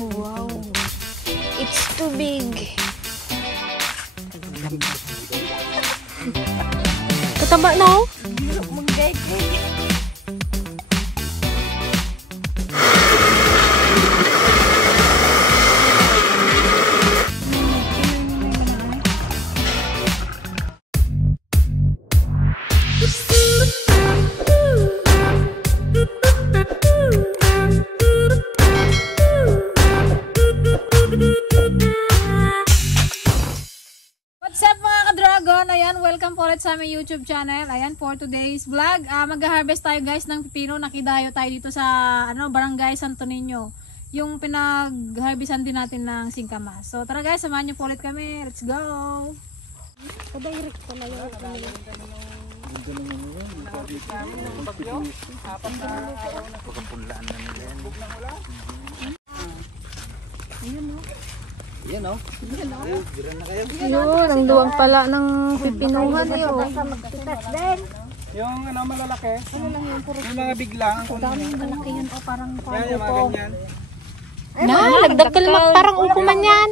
Wow. It's too big. Kataba na oh. Welcome po ulit sa aming YouTube channel. Ayan, for today's vlog, mag-harvest tayo guys ng pipino. Nakidayo tayo dito sa Barangay Santo Niño. Yung pinag-harvestan din natin ng singkamas. So tara guys, samahan niyo po ulit kami. Let's go! Direct pala yun. Yan o. Yun, ang duwang pala ng pipinuhan eh oh. Yung malalaki. Yung mga biglang. Daming malaki yun o parang Yan yung mga ganyan. Lagdag kalmak parang upo man yan.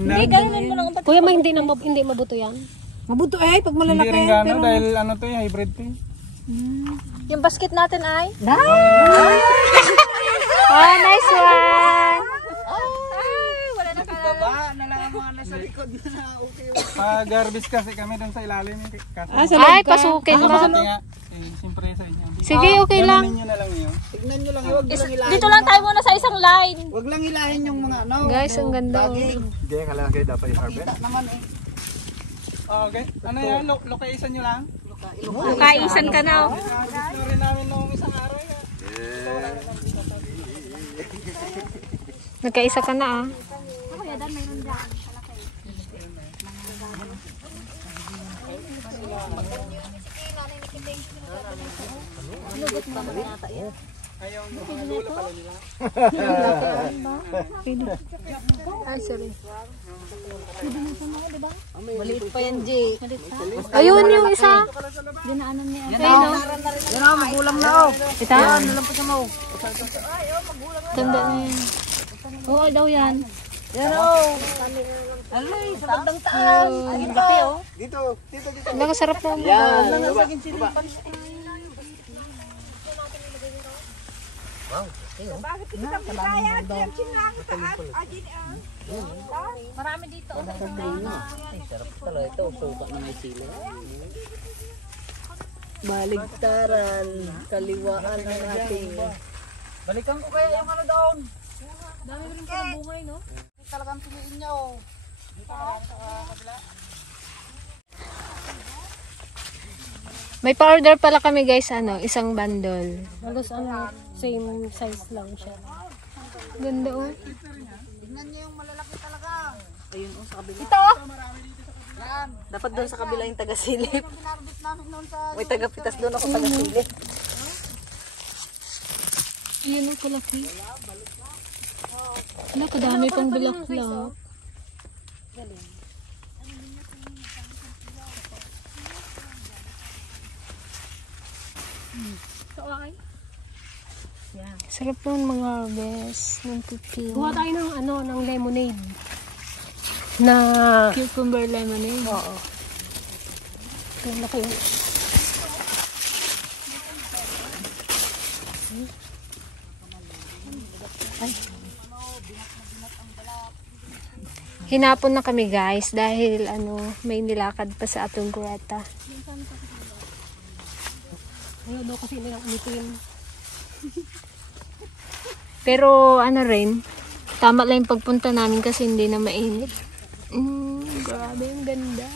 Hindi, ganun mo lang. Kuya, hindi mabuto yan. Mabuto pag Hindi malalaki. rin gano'n dahil to hybrid to. Yung basket natin ay? Oh, nice one! Baba na lang ang mga nasa likod na okay. Pag-harvest kasi kami doon sa ilalim. Ay, pasukin mo. Siyempre sa inyo. Sige, okay lang. Tignan nyo na lang yun. Tignan nyo lang yun. Huwag lang ilahin. Dito lang tayo muna sa isang line. Huwag lang ilahin yung mga Guys, ang ganda. Hindi, kailangan kayo dapat i-harvest. Naman eh. Okay. Ano yan? Location nyo lang? Kaisan ka na. Gusto rin namin noong isang araw yan. Nagkaisa ka na ah. Ayaw yung lula pala nila. Ay, sorry. Maliit pa yan, Jay. Ayun yung isa. Dinaanan niya. Yan o, magulang na o. Ito? Nalampot na mo. Tanda na yan. Oo daw yan. Yan o. Alay, sa bandang taas. Dito. Dito. Nakasarap na. Yan. Baba. Wow. Marami dito. Sarap talaga ito. Suka na may sila. Baligtaran. Kaliwaan na natin. Balikan ko kaya yung doon. Dami rin pala bungay, no? Talagang piliin niya o. Dito marami sa kabila. May pa-order pala kami guys, isang bundle. Halos same size lang siya. Ganda oh. Tingnan niyo yung malalaki talaga. Ayun sa kabila. Ito! Yan. Dapat doon sa kabila yung taga-silip. Pinarbit namin noon sa... May taga-pitas doon ako taga-silip. Ayan ang kalaki. Wala, kadami pang bulaklak. Sarap nun mga harvest ng pipino. Kuha tayo ng lemonade. Na cucumber lemonade. Oo. Ito laki. Hinapon na kami guys dahil may nilakad pa sa atong Greta. Ayaw daw kasi nilang umitin. Pero rin, tama lang yung pagpunta namin kasi hindi na mainit. Grabe, ang ganda.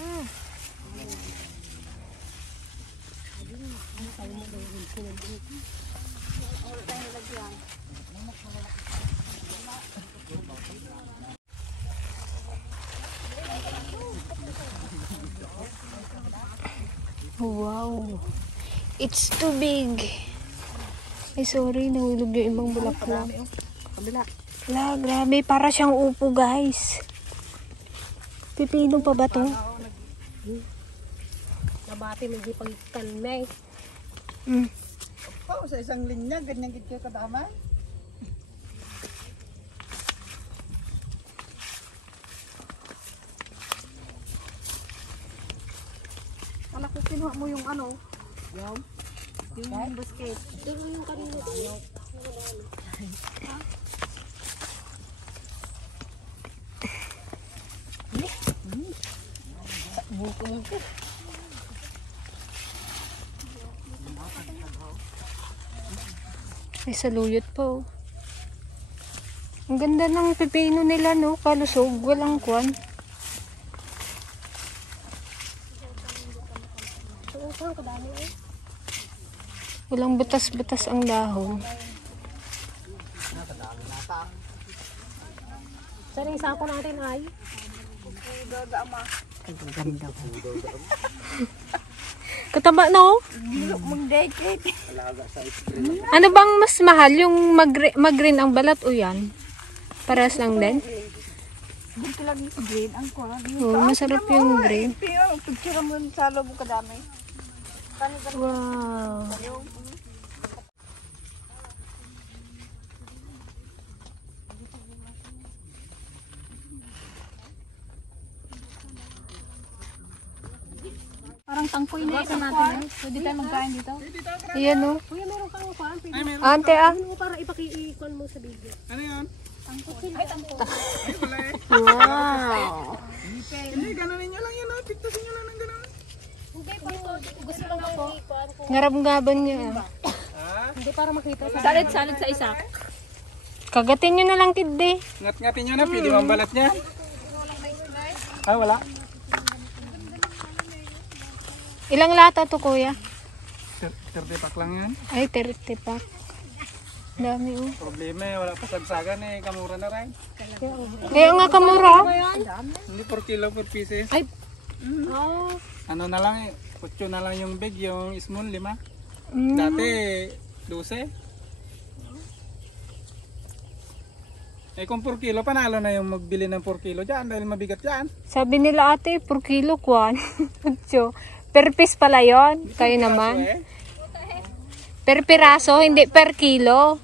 Wow. It's too big. Ay, sorry. Nahulog yung ibang bulaklak. Kabila. Wala, grabe. Para siyang upo, guys. Pipino pa ba to? Nabati, hindi pagkalmay. Sa isang linya, ganyan gito kadama. Kinuha mo yung ano? Yung basket. Dito yung kanina. Buko. Ay, saluyot po. Ang ganda ng pipino nila, no? Kalusog, walang kwan. Walang butas-butas ang dahon. Saan yung sako natin ay? Kataba na, oh. Ano bang mas mahal? Yung mag-green ang balat o yan? Paras lang din? Dito lang yung green. Ang kuha. Oo, masarap yung green. Picture mo sa loob kadami. Wow. Parang tangkoy na ito natin. Pwede tayo magkain dito. Ayan, oh. Kuya, meron kang kuhaan. Ay, meron. Ante, ah. Ano para ipaki-ikon mo sa video? Ano yan? Ay, tangko. Ay, wala eh. Wow. Hindi, ganonin nyo lang yan. Oh. Pigtasin nyo lang ng gano'n. Hindi, gusto lang ako. Ngarab-ngaban niya, ah. Hindi para makita. Salit-salit sa isa. Kagatin nyo na lang, kiddi. Ngat-ngatin nyo na. Pili mo ang balat niya. Ay, wala. Ilang lata to, kuya? 30 pack lang yan. Ay, 30 pack. Dami, oh. Problema eh. Wala pa sagsagan eh. Kamura na rin. Kaya nga kamura. Hindi per kilo, per pieces. Ay. Oh. Ano na lang eh. 8 na lang yung big, yung small 5. Mm. Dati 12. Eh kung 4 kilo, panalo na yung magbili ng 4 kilo dyan dahil mabigat yan. Sabi nila ate, per kilo kwan. Per piece pala yun. Kayo naman. Eh. Per piraso, hindi per kilo.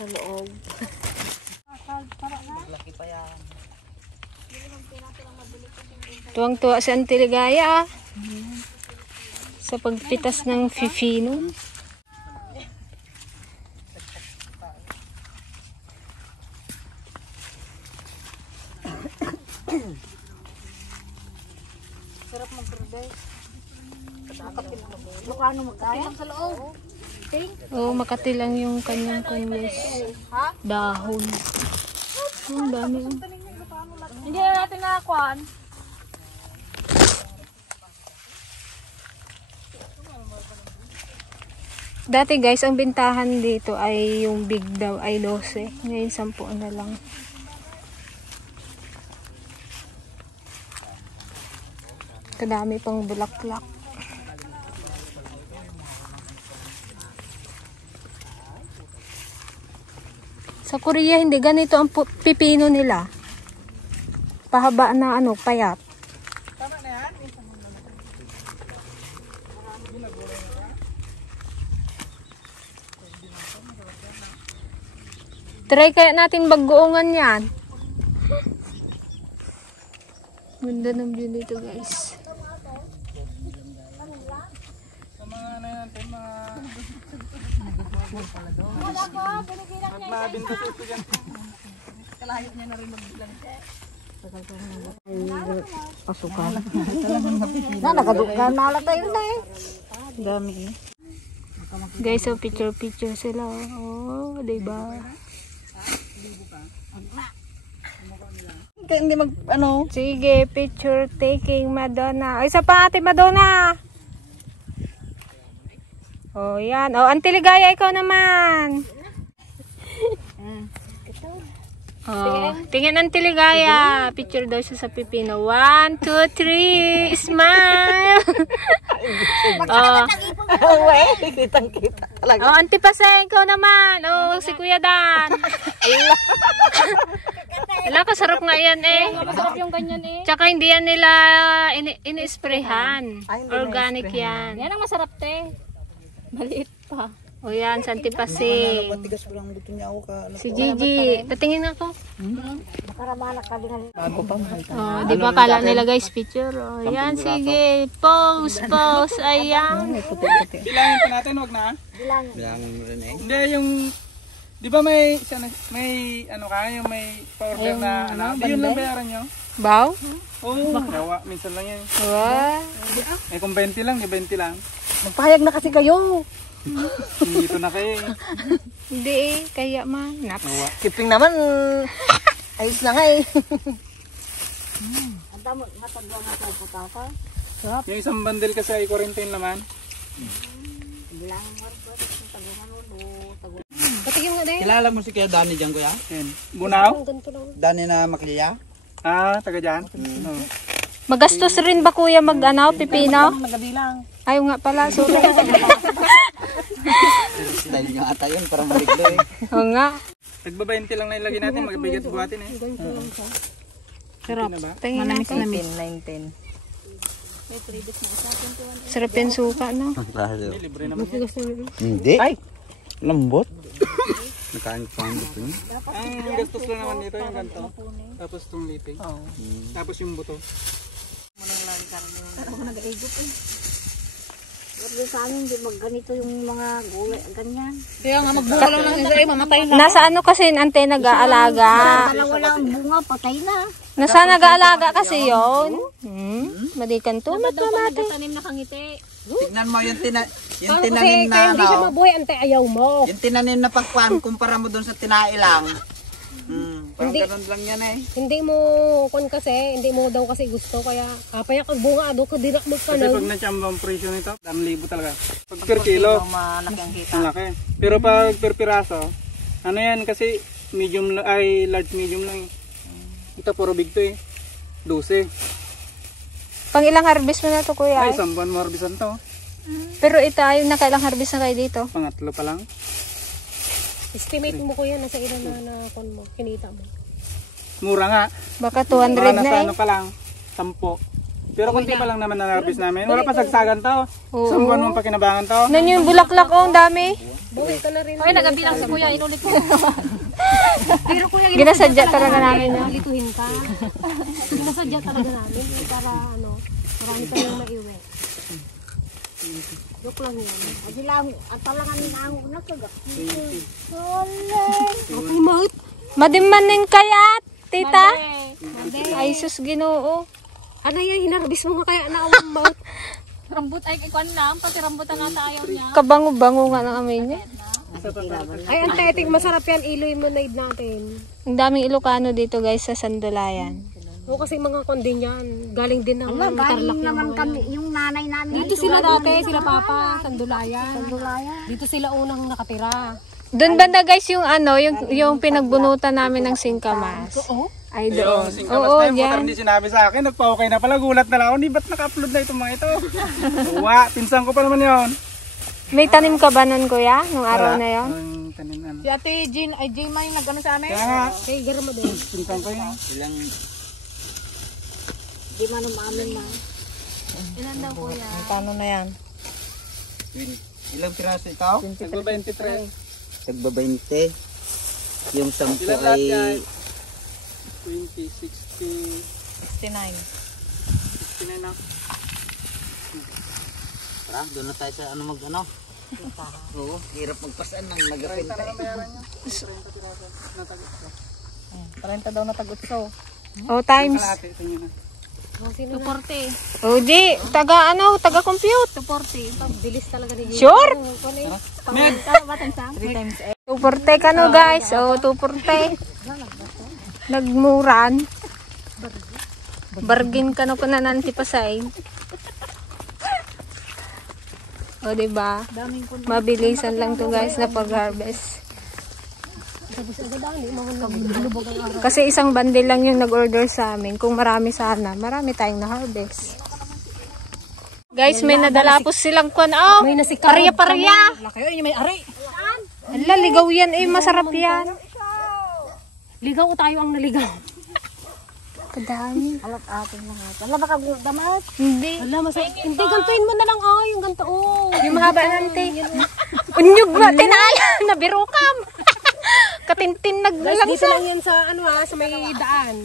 Sa loob. Tuwang-tuwa si Auntie Ligaya, ah. Sa pagpitas ng fifino. Sarap mag-birthday. Lukano magkaya? Sa loob. Oo, Makati lang yung kanyang converse. Dahon. Ang dami. Oh. Hindi na natin nakakuan. Dati guys, ang bintahan dito ay yung big daw ay 12. Ngayon 10 na lang. Kadami pang bulaklak. Sa Korea hindi ganito ang pipino nila. Pahaba na ano, payat. Try kaya natin baggoongan yan. Ganda ng view dito guys. Sa mga ano yan, mga mabinta sa estudyante. Kalayot niya na rin magbilang. Pasukan. Na, nakadukan na alat tayo na eh. Dami eh. Guys, so picture sila. Oh, diba? Hindi mag, ano? Sige, picture taking Madonna. Ay, isa pa ate Madonna. Oh, yan. Oh, Auntie Ligaya, ikaw naman. Oh, tingin Auntie Ligaya. Picture daw siya sa pipino. 1, 2, 3. Smile. Oh. Uwe, kitang-kita. Talaga. Oh, Auntie Paseng, ikaw naman. Oh, si Kuya Dan. Hello, Nakasarap nga yan eh. Masarap yung ganyan eh. Tsaka hindi yan nila ini-sprayhan. Organic yan. Yan ang masarap te. Maliit pa. O yan, Santi Pasig. Matigas ko lang buto niya ako ka. Si Gigi. Patingin ako. Bago pa mahal. Oh, di ba kala nila guys picture? Oh, yan, sige. Pose. Ayan. Bilangin pa natin, wag na. Bilangin mo rin eh. Hindi, yung... Di ba may ano ka, yung may pa-order na ano? Di yun lang bayaran nyo? Baw? Oo, gawa. Minsan lang yan. Wow. Eh kung 20 lang, 20 lang. Magpahayag na kasi kayo. Dito na kayo eh. Hindi eh, kaya man. Naps. Kiping naman. Ayos na nga eh. Yung isang bundle kasi ay 40 naman. Patigyan nga din. Kilala mo si Kuya Dani dyan, Kuya? Yan. Bunaw? Dani na Makliya? Ah, taga dyan? Oo. Magastos rin ba kuya pipino? Nagabilang. Ayaw nga pala, sorry. Style nyo ata yun, parang maliglo eh. Oo nga. Tagba 20 lang na ilagay natin, magbigat buhatin eh. Sarap. Na ba? Tingin na ko. 19. Sarap yung suka, no? Hindi, libre naman yan. Hindi. Ay! Lambot. Nakain ko ang buto niya. Ang gastos lang naman dito yung ganito. Tapos itong liping. Tapos yung buto. Sa amin, di magganito yung mga gulay, ganyan. Kaya nga magbunga lang ng isa eh, mamatay na. Nasa ano kasi ante nag-aalaga? Walang bunga, patay na. Nasa nag-aalaga kasi yon. Madikan tunot na natin. Tanim na kangiti. Tignan mo yung tinanim na Hindi siya ano. mabuhay, ante ayaw mo. Yung tinanim na pagkuhan, kumpara mo dun sa tinailang. Parang ganun lang yan eh. Hindi mo kon kasi, hindi mo daw kasi gusto kaya kapaya kag bunga ado ka dinak mo ka Kasi pag na-chamba ang presyo nito, 1,000 talaga. Pag per kilo, Malaki ang kita. ang laki. Pero pag per piraso, ano yan kasi medium ay large medium lang eh. Ito puro big to eh. 12. Pang ilang harvest mo na to kuya? Ay, isang buwan mo harbisan to. Pero ito ay nakailang harvest na kayo dito? Pangatlo pa lang. estimate mo ko yan nasa ilan na kon mo, kinita mo. Mura nga. Baka Baka 200 na nasa eh. ano pa lang, 10. Pero konti pa lang naman na harvest namin. Wala pa sagsagan to. Oo. Isang buwan mo pa kinabangan to. Nan yung bulaklak oh, ang dami. Buhay ka na rin. Ay, nagabilang sa kuya, inulit ko. Pero kuya, Ginasadya talaga namin yun. lituhin ka. Ginasadya talaga namin para ano, marami pa yung maiwi. Joke lang yan. Adi lang, at talangan ng angog na kaga. Okay, mahut. Madimanin kaya, tita? Ay sus ginoo. Ano yung hinarbis mo nga kaya na ang mahut? Rambut ay kwan lang, pati rambutan nga ayaw niya. Kabango-bango nga ng amoy niya. Ay, ang teting masarap yan, iloy mo na natin. Ang daming Ilocano dito guys sa Sandulayan. O kasi mga kondi niyan, galing din ng Galing naman kami, yung nanay namin. Dito sila dati, sila papa, Sandulayan. Dito sila unang nakatira. Doon banda guys yung ano, yung pinagbunutan namin ng singkamas. Oo. Ay Yung doon. singkamas Oo, na yung motor yan. hindi sinabi sa akin. Nagpa-okay na pala. Gulat na lang ako. Di ba't naka-upload na itong mga ito? Uwa, pinsan ko pa naman yun. May tanim ka ba nun kuya, nung araw na yon? Ang tanim. Si Ate Jean, ay Jean may nag-ano sa amin? Kaya nga, Kay Garma din. pinsan ko yun. Ilang Di man umamin na. Ilan daw kuya? Paano na yan? ilang piraso ito? Nagba 23. Tagba 20. Yung 10 Ilan lahat yan? ay 20, 60, 69. 69 na. Tara, doon na tayo sa ano mag-ano. Oo, hirap magpasan ng nagapinta. Bayaran niya. 30 daw na tag-utso. Oh, times. Kalahati sa inyo na. 240. Oh, di. Taga-compute. 240. Bilis talaga ni Jean. Sure? Med! 3 times 8. 240 ka no guys. Oh, 240. Nagmuran. Bargain ka no kuna nanti pasay. O, diba? Mabilisan lang to guys na pag-harvest. Kasi isang bundle lang yung nag-order sa amin. Kung marami sana, marami tayong na-harvest. Guys, may nadalapos silang kwan. Oh, May nasikap. parya-parya. Laki yun, may ari. Ala, ligaw yan eh. Masarap yan. Ligaw tayo ang naligaw. Kadami. Alat ating lahat. Wala ba kagdamat? Hindi. Wala, hindi, gantuin mo na lang. Oh, yung ganto. Oh. Yung mahaba nante. Unyog ba? Tinala. Nabirukam. Katintin Guys, dito naglalangsa. lang yan sa, ano ha, sa may daan.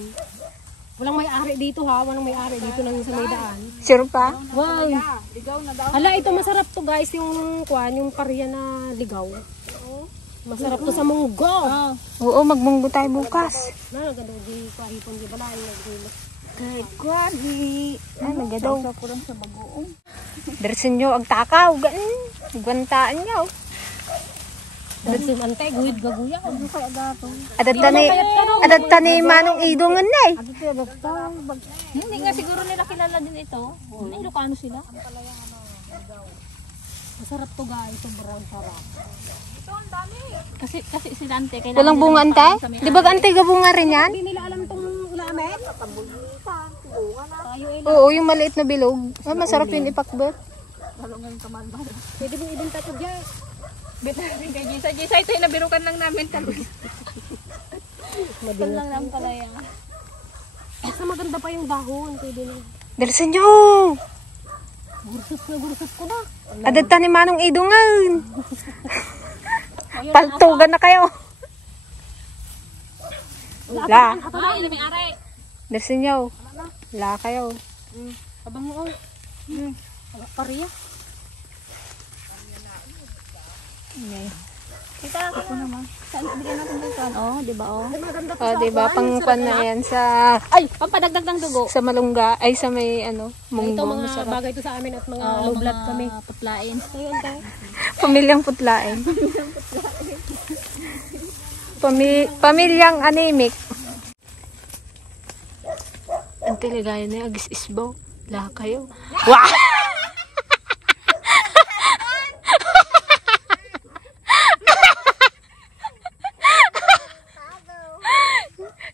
Walang may-ari dito ha, walang may-ari. Dito lang yan sa may daan. Sure pa? Wow. Hala, ito masarap to guys, yung kwan, yung karya na ligaw. Masarap to sa munggo. Oo, magmunggo tayo bukas. Na, gano'n, di kahipon, di balay. Kahit kuwan, di... Ay, nagadaw. Sa pulang sa bagoong. Dersin nyo, agtakaw. Gwantaan nyo. Dagsin ante, guhid gaguya. Ano kaya gato? Adat tani manong idungan na eh. Adi kaya basta. Hindi nga siguro nila kilala din ito. Ay, Ilocano sila. Masarap to guys, sobrang sarap. Kasi sila ante, kailangan Walang bunga ante? Di ba ante gabunga rin yan? hindi nila alam tong ulamen. Oo, yung maliit na bilog. Ah, masarap yun ipakbet. Pwede mong ibenta to dyan. Jisa, ito yung nabirukan lang namin kami. Mabilang lang lang pala yan. Basta maganda pa yung dahon, pwede na. Dersin nyo! Gursus ko na. Adat tani manong idungan. Paltugan na kayo. La. Ay, may ari. Dersin nyo. La kayo. Abang mo. Pariya. Kita ako naman. Saan bigyan natin dito? Oh, di ba oh? Oh, diba? Pangkwan na yan sa Ay, pampadagdag ng dugo. sa malungga. Ay, sa may ano, Ito munggo. mga Masarap. bagay to sa amin at mga low blood kami. Putlain. So yun tayo. Pamilyang putlain. Pamilyang anemic. Ang tiligaya na yung agis isbaw. La kayo. Wow!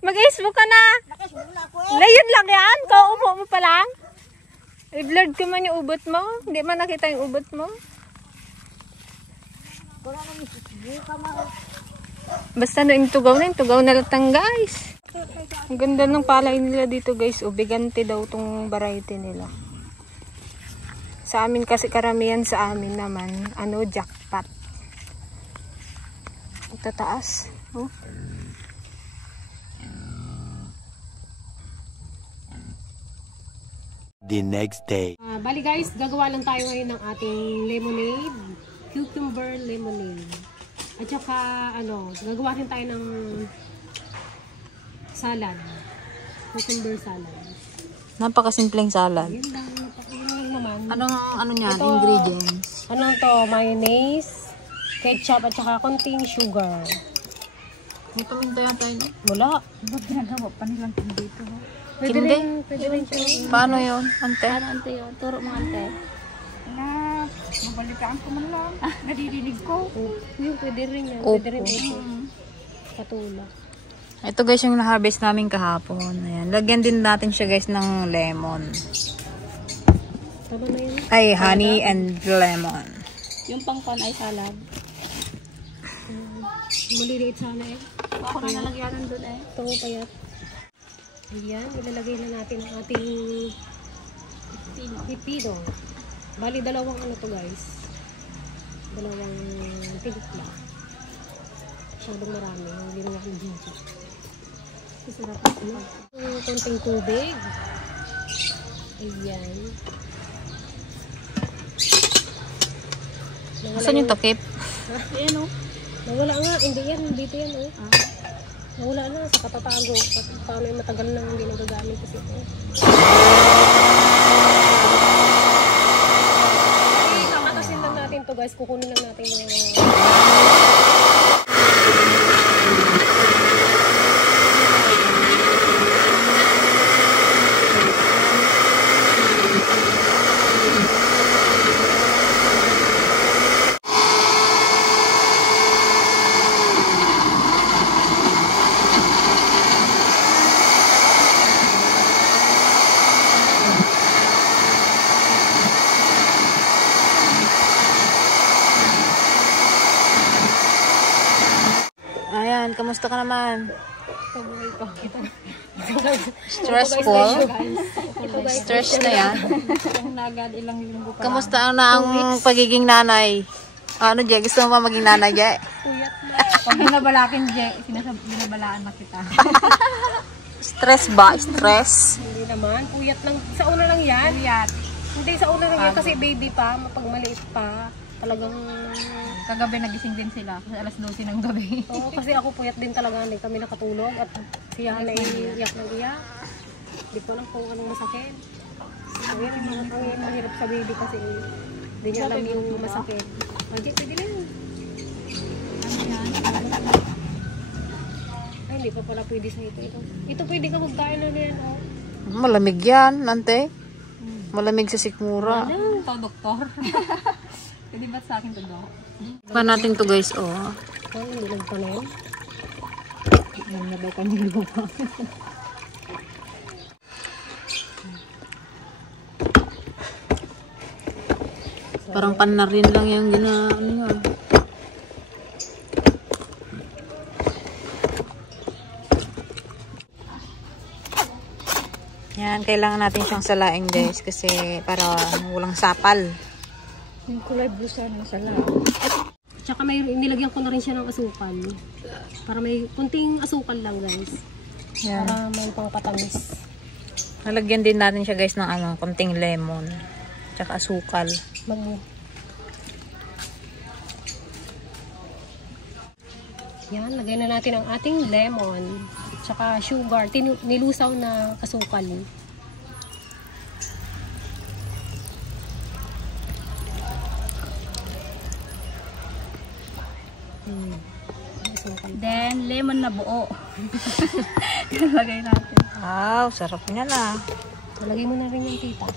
Mag-Facebook ka na. Layon lang yan. Kaupo mo pa lang. I-blurred ko man yung ubot mo. Hindi man nakita yung ubot mo. Basta no yung tugaw na latang guys. Ang ganda ng palay nila dito guys. Ubigante daw tong variety nila. Sa amin kasi karamihan sa amin naman, ano, jackpot. Ito taas. Oh. The next day. Bali guys, gagawa lang tayo ngayon ng ating lemonade. Cucumber lemonade. At saka, ano, gagawa rin tayo ng salad. Cucumber salad. Napakasimpleng salad. Yun lang naman. Ano niyan? Ingredients. Ano to? Mayonnaise, ketchup, at saka konting sugar. May paminta yata yun. Wala. Ba't ginagawa pa nilang dito? Pwede rin siya. Paano yun, ante? Ano ante yun? Turo mo ante. Na, mabalitaan ko man lang. Naririnig ko. Yung pwede rin yan. Pwede rin ito. Patula. Ito guys yung na-harvest namin kahapon. Ayan. Lagyan din natin siya guys ng lemon. Tama na yun. Ay, honey and lemon. Yung pangpan ay salad. Maliliit sana eh. Ako na nalagyanan doon eh. Ito mo payat. Ayan, ilalagay na natin ang ating pipino. Bali, dalawang ano to guys. Dalawang timpla. Masyadong marami. Yung ginawa ng ginger. Masarap ito. Konting tubig. Ayan. Saan yung takip? Ayan o. Nawala nga. Hindi yan. Dito yan o. Nawala na sa katatago. Paano yung matagal nang hindi nagagamit kasi ito. Okay, kakatasin lang natin to guys. Kukunin lang natin yung... Ayan, kamusta ka naman? Stressful. Stress na yan. Kamusta na ang pagiging nanay? Ano, Jay? Gusto mo ba maging nanay, Jay? Pag binabalakin, binabalaan na kita. Stress ba? Stress? Hindi naman. Puyat lang. Sa una lang yan. Puyat. Hindi, sa una lang yan kasi baby pa. Pag maliit pa. Talagang... Kagabi nagising din sila kasi alas 12 ng gabi. Oo, kasi ako puyat din talaga. Hindi kami nakatulog. At siya na iyak ng iyak. Hindi ko alam kung anong masakit. Ayun, ang mahirap sa baby kasi hindi niya alam yung masakit. Magic, pwede lang. Ay, hindi pa pala pwede sa ito. Ito pwede ka magkain na yan. Oh. Malamig yan, nante. Malamig sa sikmura. Ito, doktor. Pwede ba sa akin to, Dok? Pa natin to guys, oh. Ay, hindi lang pa na yun. Nabay kami lupa. Parang panarin lang yung ano. Yan, kailangan natin siyang salain guys kasi para walang sapal. Yung kulay blue sana ng sala. Tsaka may nilagyan ko na rin siya ng asukal. Para may kunting asukal lang guys. Yan. Para may pangpatamis. Nalagyan din natin siya guys ng ano, konting lemon. Tsaka asukal. Yan, lagay na natin ang ating lemon. Tsaka sugar. Nilusaw na asukal. Then, lemon na buo. Lagay natin. Wow, sarap niya na. Lagay mo na rin yung tita.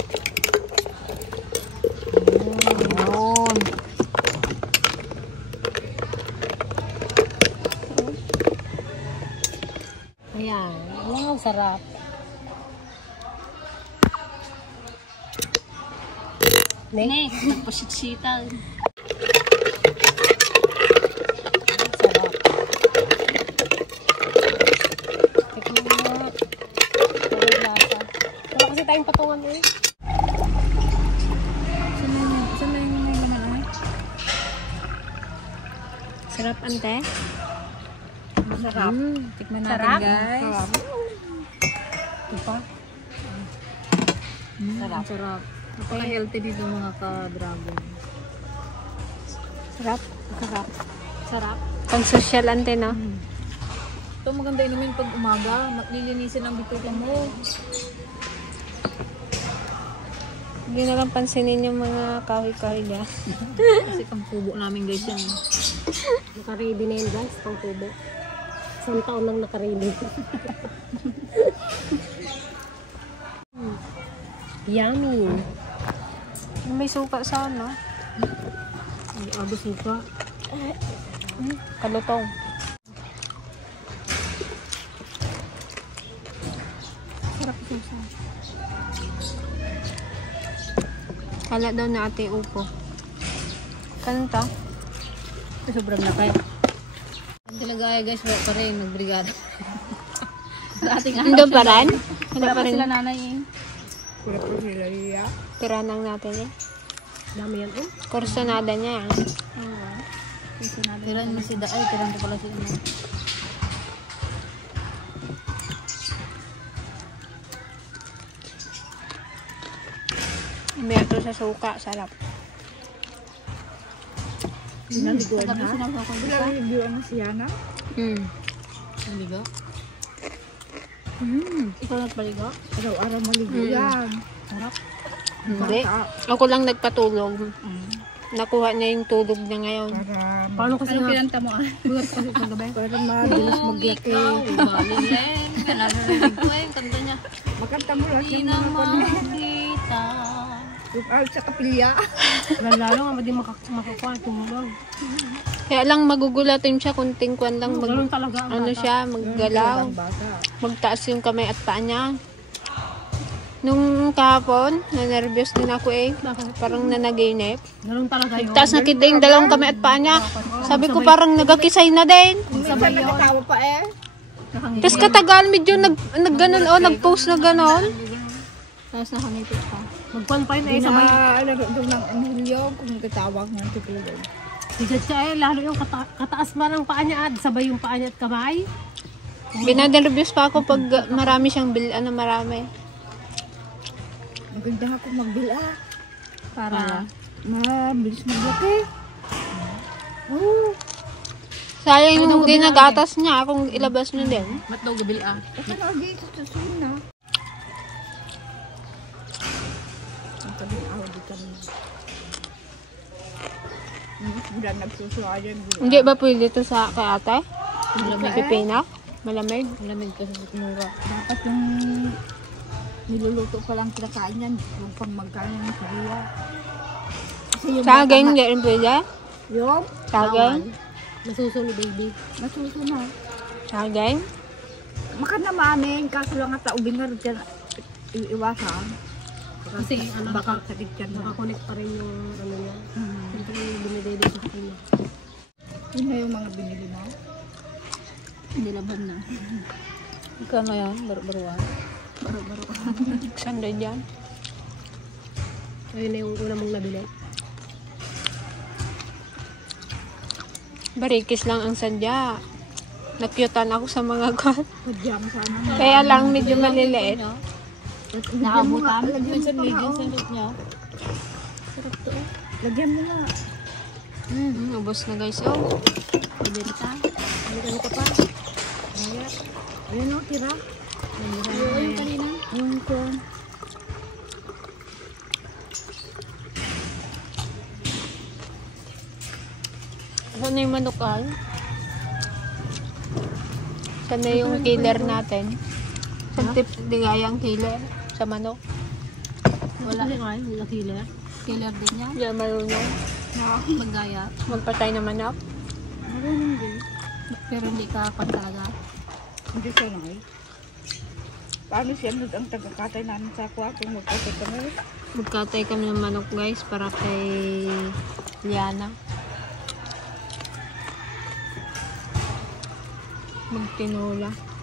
Yun. Ayan. Wow, sarap. Next, nagpasitsitan. Sarap. Tikman mo. Sarap lasa. Wala kasi tayong patungan eh. Saan na yung may laman ay? Sarap, ante. Masarap. Tikman natin Sarap. guys. Sarap. Ito pa. Sarap. Sarap. Napaka-healthy dito mga ka-dragon. Sarap. Sarap. Sarap. Pang social, ante, no? Ito maganda inumin pag umaga. Lilinisin ang bituka mo. Hindi na lang pansinin yung mga kahoy-kahoy niya. Kasi pang kubo namin guys yan. Naka-ready na yun guys, pang tubo. Isang taon lang naka-ready. Yummy! May suka sana. May abo suka. Kalutong. Sarap susa. Kala daw na ate upo. Kanto? Sobrang lakay. Ang talaga guys, wala pa rin nagbrigada. Sa ating araw. Ando pa rin? Wala pa sila nanay eh. Tiranang natin eh. Dami yan eh. Kursonada niya. Tiran mo si Daay, tiran ko pala si ano. Meron sa suka. Sarap. Naliguan na. Naliguan na siya na. Naligo? Ikaw nagpaligo? Araw-araw maligo yan. Hindi. Ako lang nagpatulog. Nakuha niya yung tulog niya ngayon. Paano kasi Anong kinanta mo ah? buhat kasi kagabi? Para madalas maglaki. Baling len. Narinig ko eh, kanta niya. Makanta mo lang Di yung na mga makita. sa kapilya. Lalo nga hindi makakuha tumulog. Kaya lang magugulatin siya kunting kwan lang talaga ang ano siya, maggalaw. Magtaas yung kamay at paa niya. Nung kahapon, na-nervous din ako eh. Parang nanaginip. Ganun talaga yun. Taas na kita yung dalawang kamay at paa niya. Sabi ko parang nagakisay na din. Sabay yun. Nagkatawa pa eh. Tapos katagal medyo nag-ganon, nag-post na ganon. Tapos nakanipit pa. Magpan pa yun ay sabay. Doon ng anilyo kung katawag ng tutulog. Sigat siya lalo yung kataas ba ng paa niya at sabay yung paa niya at kamay. Binadalubis pa ako pag marami siyang marami. Maganda ako magbila. Para Mabilis maglaki. Sayang yung ginagatas niya kung ilabas niyo din. ba't daw gabili Baka nagay ito sa suna. Ang kabing awa di kami. Hindi nagsusuayan. Hindi ba pwede ito sa kay ate? Pipinak? Malamig? Malamig kasi sa tinura. Dapat yung niluluto pa lang kinakain yan. Yung pang magkain ng sariya. Kasi yung Saging, hindi rin pwede? yung Saging? Nasusulo baby. nasusunod. Saging? Maka na mamin, kaso lang at ubing nga rin dyan iwasan. Kasi Baka sakit yan na. nakakunik pa rin yung ano niya. Ito yung binidede sa kanya. Yun na yung mga binili mo. Nilabhan na. Ikano yan? Baruan. Sanda dyan. Ayun na yung una mong nabili. Barikis lang ang sadya. Nakyutan ako sa mga god. Sadyang sana. Kaya lang medyo maliliit. Nakabutan. Lagyan mo pa nga. Sandot niya. Lagyan mo na. Ubos na guys. Ibenta. Ano ka pa? Ayan o, tira. Yung kanina. Yung corn. Ano yung manukal? Sana yung killer natin. Sa tips, di gaya ang killer sa manok. Wala ka yung nakila. Killer din niya. Hindi marunong Maggaya. magpatay ng manok. Marunong din. Pero hindi ka pan talaga. Hindi siya na eh. Paano siya ang tagakatay namin sa akwa kung magkatay kami? Magkatay kami ng manok guys para kay Liana. Magtinula.